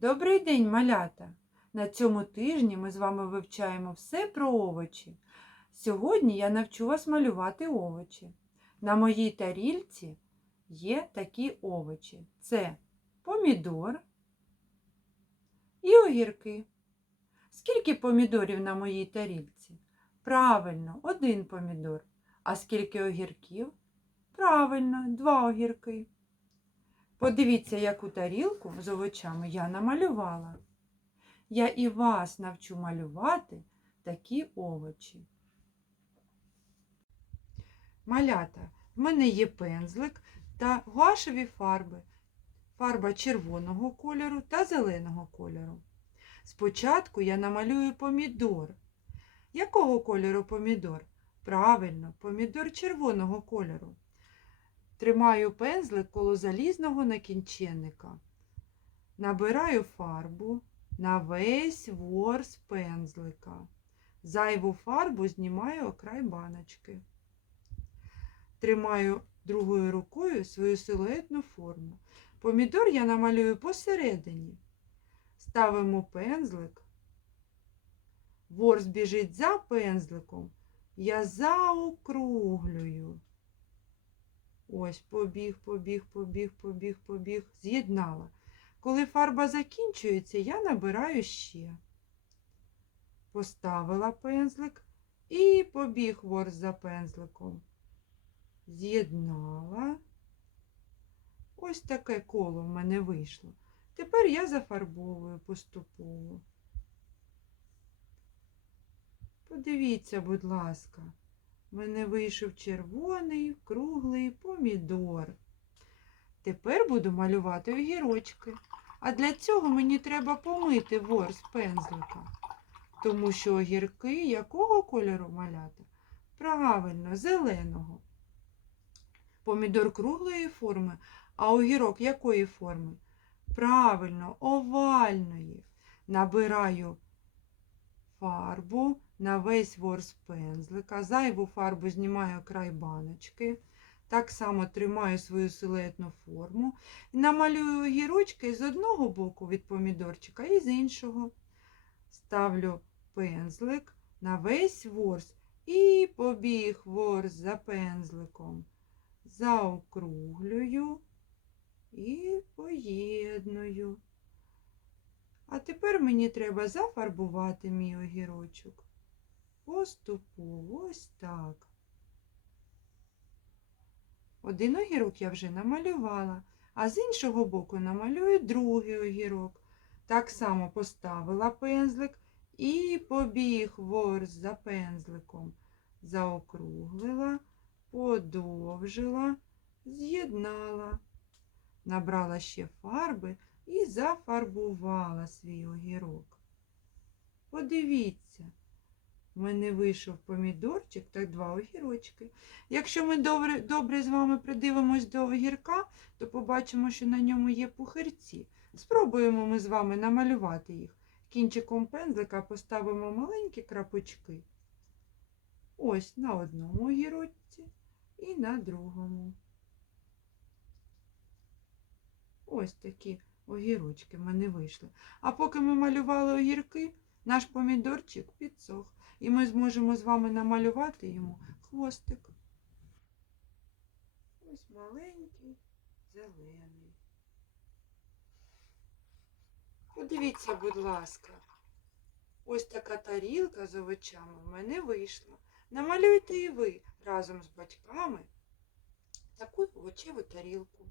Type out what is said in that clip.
Добрий день, малята! На цьому тижні ми з вами вивчаємо все про овочі. Сьогодні я навчу вас малювати овочі. На моїй тарільці є такі овочі: це помідор і огірки. Скільки помідорів на моїй тарільці? Правильно, один помідор. А скільки огірків? Правильно, два огірки. Подивіться, яку тарілку з овочами я намалювала. Я і вас навчу малювати такі овочі. Малята, в мене є пензлик та гуашеві фарби. Фарба червоного кольору та зеленого кольору. Спочатку я намалюю помідор. Якого кольору помідор? Правильно, помідор червоного кольору. Тримаю пензлик коло залізного накінченника. Набираю фарбу на весь ворс пензлика. Зайву фарбу знімаю окрай баночки. Тримаю другою рукою свою силуетну форму. Помідор я намалюю посередині. Ставимо пензлик. Ворс біжить за пензликом. Я заокруглюю. Ось, побіг, побіг, побіг, побіг, побіг, з'єднала. Коли фарба закінчується, я набираю ще. Поставила пензлик і побіг ворс за пензликом. З'єднала. Ось таке коло в мене вийшло. Тепер я зафарбовую поступово. Подивіться, будь ласка. В мене вийшов червоний круглий помідор. Тепер буду малювати огірочки. А для цього мені треба помити ворс пензлика. Тому що огірки якого кольору маляти? Правильно, зеленого. Помідор круглої форми, а огірок якої форми? Правильно, овальної. Набираю фарбу на весь ворс пензлика, зайву фарбу знімаю край баночки. Так само тримаю свою силуетну форму. Намалюю огірочки з одного боку від помідорчика і з іншого. Ставлю пензлик на весь ворс і побіг ворс за пензликом. Заокруглюю і поєдную. А тепер мені треба зафарбувати мій огірочок. Поступово, ось так. Один огірок я вже намалювала, а з іншого боку намалюю другий огірок. Так само поставила пензлик і побіг ворс за пензликом. Заокруглила, подовжила, з'єднала. Набрала ще фарби і зафарбувала свій огірок. Подивіться, в мене вийшов помідорчик та два огірочки. Якщо ми добре, добре з вами придивимось до огірка, то побачимо, що на ньому є пухирці. Спробуємо ми з вами намалювати їх. Кінчиком пензлика поставимо маленькі крапочки. Ось на одному огірочці і на другому. Ось такі огірочки в мене вийшли. А поки ми малювали огірки, наш помідорчик підсох. І ми зможемо з вами намалювати йому хвостик. Ось маленький, зелений. Подивіться, будь ласка, ось така тарілка з овочами в мене вийшла. Намалюйте і ви разом з батьками таку овочеву тарілку.